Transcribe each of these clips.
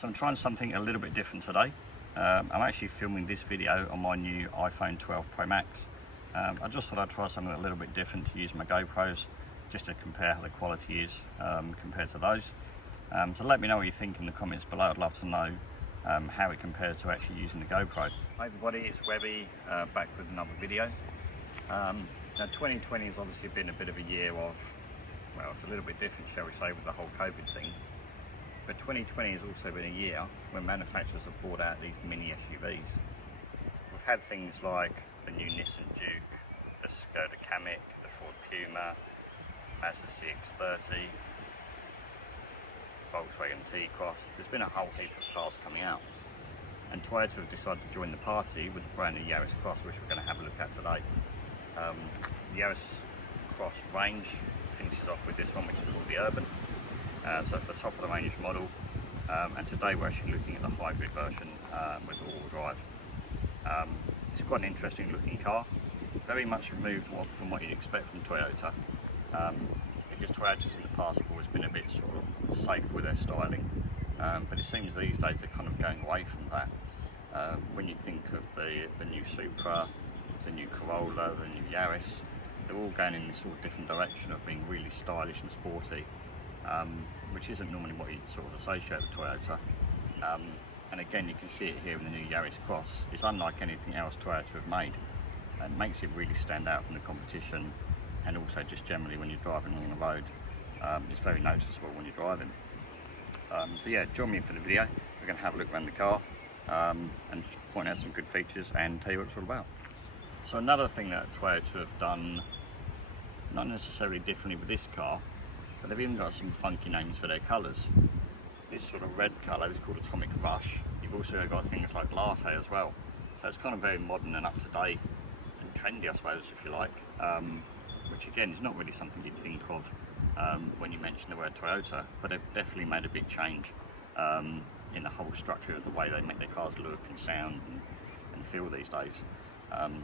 So I'm trying something a little bit different today. I'm actually filming this video on my new iPhone 12 Pro Max. I just thought I'd try something a little bit different to use my GoPros, just to compare how the quality is compared to those. So let me know what you think in the comments below. I'd love to know how it compares to actually using the GoPro. Hi everybody, it's Webby back with another video. Now 2020 has obviously been a bit of a year of, well, it's a little bit different, shall we say, with the whole COVID thing. But 2020 has also been a year when manufacturers have brought out these mini SUVs. We've had things like the new Nissan Juke, the Skoda Kamiq, the Ford Puma, Mazda CX-30, Volkswagen T-Cross. There's been a whole heap of cars coming out. And Toyota have decided to join the party with the brand new Yaris Cross, which we're going to have a look at today. The Yaris Cross range finishes off with this one, which is called the Urban. So that's the top of the range model, and today we're actually looking at the hybrid version with all-wheel drive. It's quite an interesting looking car, very much removed from what you'd expect from Toyota, because Toyotas in the past have always been a bit sort of safe with their styling, but it seems these days they're kind of going away from that. When you think of the new Supra, the new Corolla, the new Yaris, they're all going in this sort of different direction of being really stylish and sporty. Which isn't normally what you sort of associate with Toyota. And again, you can see it here in the new Yaris Cross. It's unlike anything else Toyota have made, and makes it really stand out from the competition, and also just generally when you're driving along the road, it's very noticeable when you're driving. So yeah, join me for the video. We're going to have a look around the car and just point out some good features and tell you what it's all about. So another thing that Toyota have done, not necessarily differently with this car, but they've even got some funky names for their colours. This sort of red colour is called Atomic Rush. You've also got things like Latte as well. So it's kind of very modern and up to date and trendy, I suppose, if you like. Which again is not really something you'd think of when you mention the word Toyota, but they've definitely made a big change in the whole structure of the way they make their cars look and sound and feel these days.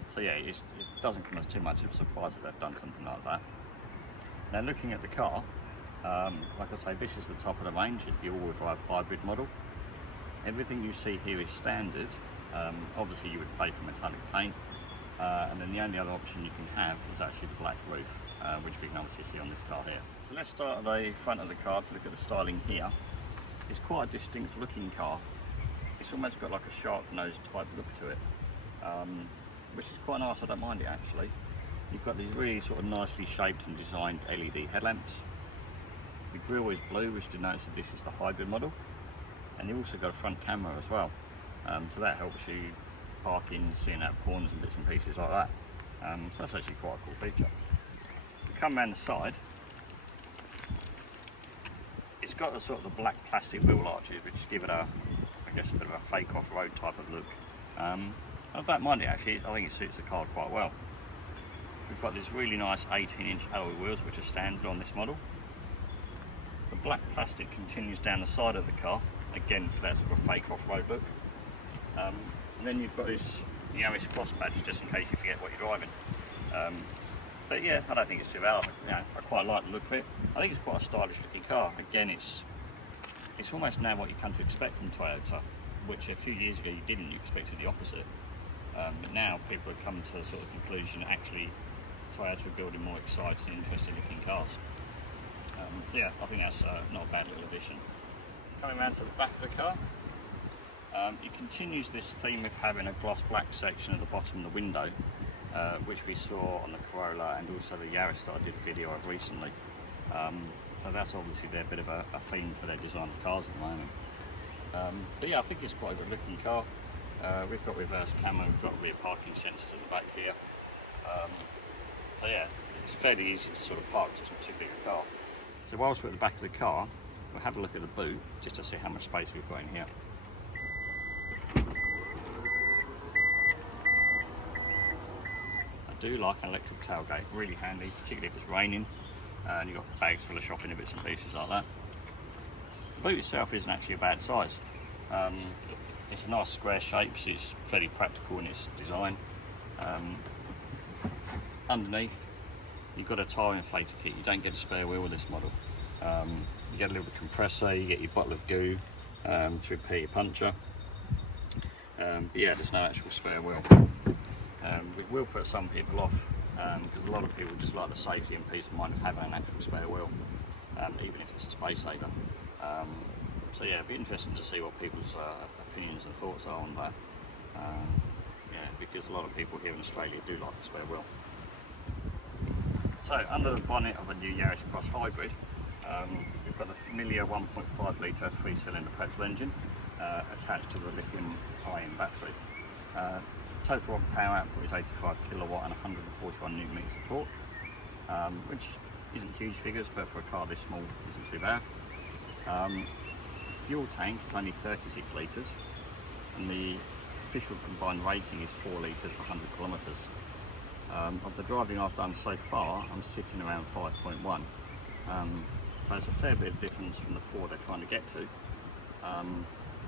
So yeah, it doesn't come as too much of a surprise that they've done something like that. Now looking at the car, like I say, this is the top of the range. It's the all-wheel drive hybrid model. Everything you see here is standard. Obviously you would pay for metallic paint, and then the only other option you can have is actually the black roof, which we can obviously see on this car here. So let's start at the front of the car to look at the styling here. It's quite a distinct looking car. It's almost got like a shark nose type look to it, which is quite nice. I don't mind it actually. You've got these really sort of nicely shaped and designed LED headlamps. The grille is blue, which denotes that this is the hybrid model, and you've also got a front camera as well, so that helps you park in, seeing out corners and bits and pieces like that. So that's actually quite a cool feature. You come around the side, it's got the sort of the black plastic wheel arches, which give it I guess a bit of a fake off-road type of look. I don't mind it actually. I think it suits the car quite well. We've got these really nice 18-inch alloy wheels, which are standard on this model. The black plastic continues down the side of the car, again for that sort of fake off-road look. And then you've got this Yaris Cross badge, just in case you forget what you're driving. But yeah, I don't think it's too bad. I quite like the look of it. I think it's quite a stylish looking car. Again, it's almost now what you come to expect from Toyota, which a few years ago you didn't. You expected the opposite. But now people have come to the sort of conclusion that actually Toyota are building more exciting, interesting looking cars. So yeah, I think that's not a bad little addition. Coming around to the back of the car, it continues this theme of having a gloss black section at the bottom of the window, which we saw on the Corolla and also the Yaris that I did a video of recently. So that's obviously their bit of a theme for their design of cars at the moment. But yeah, I think it's quite a good looking car. We've got reverse camera, we've got rear parking sensors at the back here. So yeah, it's fairly easy to sort of park, it's not too big a car. So whilst we're at the back of the car, we'll have a look at the boot, just to see how much space we've got in here. I do like an electric tailgate, really handy, particularly if it's raining, and you've got bags full of shopping and bits and pieces like that. The boot itself isn't actually a bad size. It's a nice square shape, so it's fairly practical in its design. Underneath, you've got a tyre inflator kit. You don't get a spare wheel with this model. You get a little bit of compressor, you get your bottle of goo, to repair your puncture. But yeah, there's no actual spare wheel. It will put some people off because a lot of people just like the safety and peace of mind of having an actual spare wheel, even if it's a space saver. So yeah, it'd be interesting to see what people's opinions and thoughts are on that. Yeah, because a lot of people here in Australia do like the spare wheel. So under the bonnet of a new Yaris Cross Hybrid, we've got the familiar 1.5 litre 3-cylinder petrol engine attached to the lithium-ion battery. Total power output is 85 kilowatt and 141 newton meters of torque, which isn't huge figures, but for a car this small isn't too bad. The fuel tank is only 36 litres, and the official combined rating is 4 litres per 100 kilometres. Of the driving I've done so far, I'm sitting around 5.1. So it's a fair bit of difference from the 4 they're trying to get to.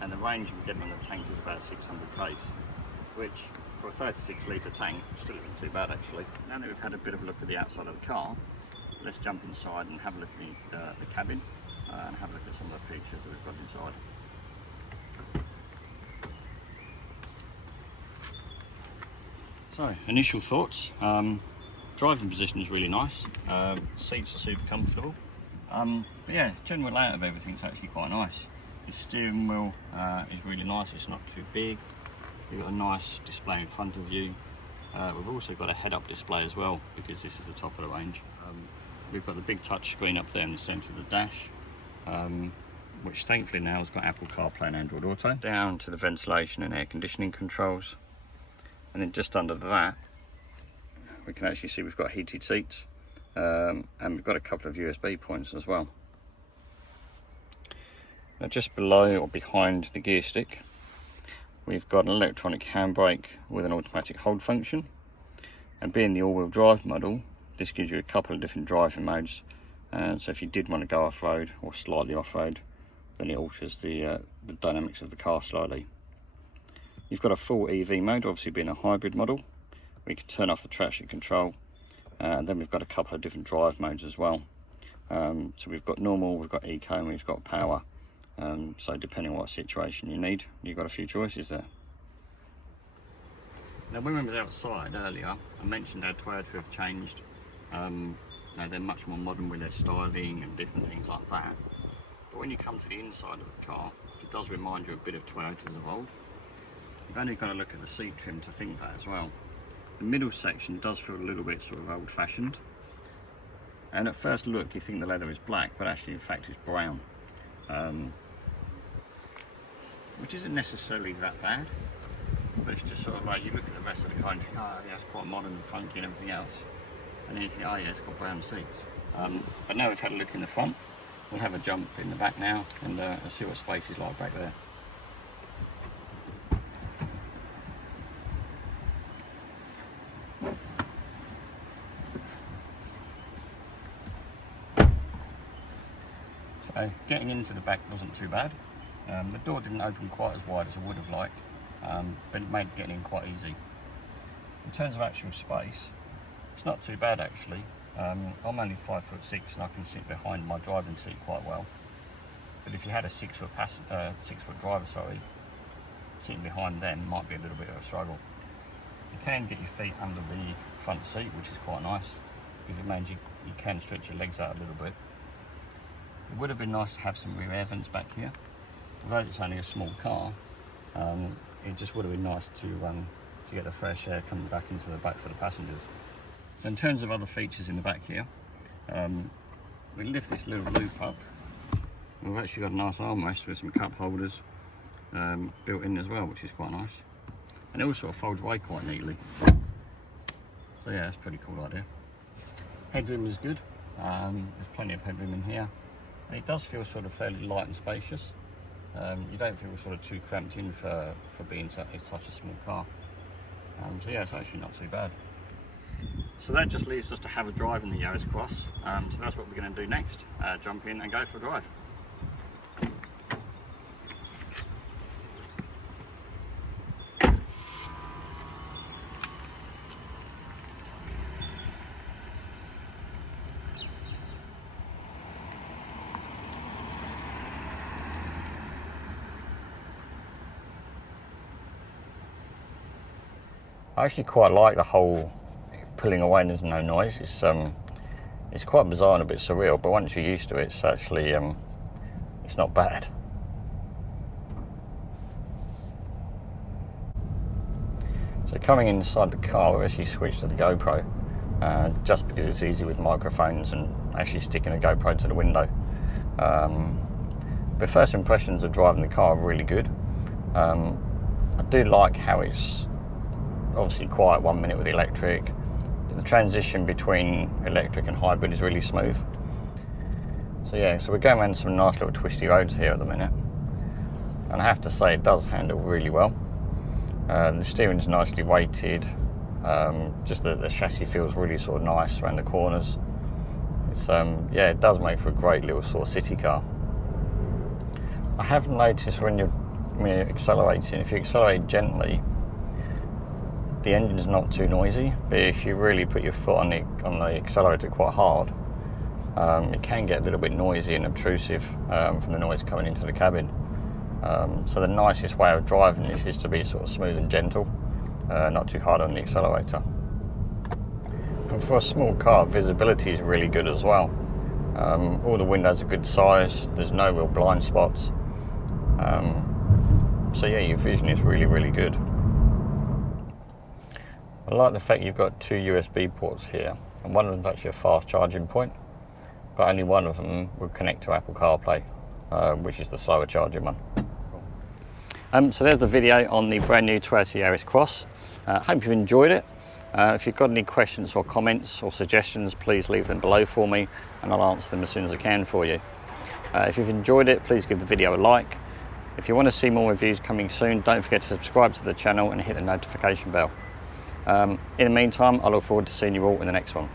And the range we're getting on the tank is about 600 k's, which for a 36 litre tank still isn't too bad actually. Now that we've had a bit of a look at the outside of the car, let's jump inside and have a look at the cabin and have a look at some of the features that we've got inside. So, initial thoughts. Driving position is really nice. Seats are super comfortable. But yeah, general layout of everything's actually quite nice. The steering wheel is really nice. It's not too big. You've got a nice display in front of you. We've also got a head-up display as well because this is the top of the range. We've got the big touch screen up there in the centre of the dash, which thankfully now has got Apple CarPlay and Android Auto. Down to the ventilation and air conditioning controls. And then just under that, we can actually see we've got heated seats, and we've got a couple of USB points as well. Now just below or behind the gear stick, we've got an electronic handbrake with an automatic hold function. And being the all-wheel drive model, this gives you a couple of different driving modes. And so if you did want to go off-road or slightly off-road, then it alters the dynamics of the car slightly. You've got a full EV mode, obviously being a hybrid model. We can turn off the traction control, and then we've got a couple of different drive modes as well. So we've got normal, we've got eco, and we've got power. So depending on what situation you need, you've got a few choices there. Now when we were outside earlier, I mentioned how Toyota have changed. Now they're much more modern with their styling and different things like that. But when you come to the inside of the car, it does remind you a bit of Toyotas of old. You've only got to look at the seat trim to think that as well. The middle section does feel a little bit sort of old-fashioned. And at first look, you think the leather is black, but actually in fact it's brown. Which isn't necessarily that bad, but it's just sort of like you look at the rest of the car and think, oh yeah, it's quite modern and funky and everything else, and then you think, oh yeah, it's got brown seats. But now we've had a look in the front, we'll have a jump in the back now and see what space is like back there. So getting into the back wasn't too bad. The door didn't open quite as wide as I would have liked, but it made getting in quite easy. In terms of actual space, it's not too bad actually. I'm only 5'6" and I can sit behind my driving seat quite well. But if you had a 6 foot driver, sitting behind them might be a little bit of a struggle. You can get your feet under the front seat, which is quite nice, because it means you can stretch your legs out a little bit. It would have been nice to have some rear air vents back here. Although it's only a small car, it just would have been nice to get the fresh air coming back into the back for the passengers. So in terms of other features in the back here, we lift this little loop up. We've actually got a nice armrest with some cup holders built in as well, which is quite nice. And it also sort of folds away quite neatly. So yeah, that's a pretty cool idea. Headroom is good. There's plenty of headroom in here. And it does feel sort of fairly light and spacious. You don't feel sort of too cramped in for being such a small car. So yeah, it's actually not too bad. So that just leaves us to have a drive in the Yaris Cross. So that's what we're going to do next. Jump in and go for a drive. I actually quite like the whole pulling away and there's no noise. It's quite bizarre and a bit surreal, but once you're used to it, it's actually it's not bad. So coming inside the car, we've actually switched to the GoPro, just because it's easy with microphones and actually sticking a GoPro to the window. But first impressions of driving the car are really good. I do like how it's obviously quiet 1 minute with the electric. The transition between electric and hybrid is really smooth. So yeah, so we're going around some nice little twisty roads here at the minute. And I have to say it does handle really well. The steering's nicely weighted. Just the chassis feels really sort of nice around the corners. It's yeah, it does make for a great little sort of city car. I have noticed when you're accelerating, if you accelerate gently, the engine's not too noisy, but if you really put your foot on the accelerator quite hard, it can get a little bit noisy and obtrusive from the noise coming into the cabin. So the nicest way of driving this is to be sort of smooth and gentle, not too hard on the accelerator. And for a small car, visibility is really good as well. All the windows are good size, there's no real blind spots. So yeah, your vision is really, really good. I like the fact you've got 2 USB ports here, and one of them is actually a fast charging point, but only one of them will connect to Apple CarPlay, which is the slower charging one. So there's the video on the brand new Toyota Yaris Cross. Hope you've enjoyed it. If you've got any questions or comments or suggestions, please leave them below for me and I'll answer them as soon as I can for you. If you've enjoyed it, please give the video a like. If you want to see more reviews coming soon, don't forget to subscribe to the channel and hit the notification bell. In the meantime, I look forward to seeing you all in the next one.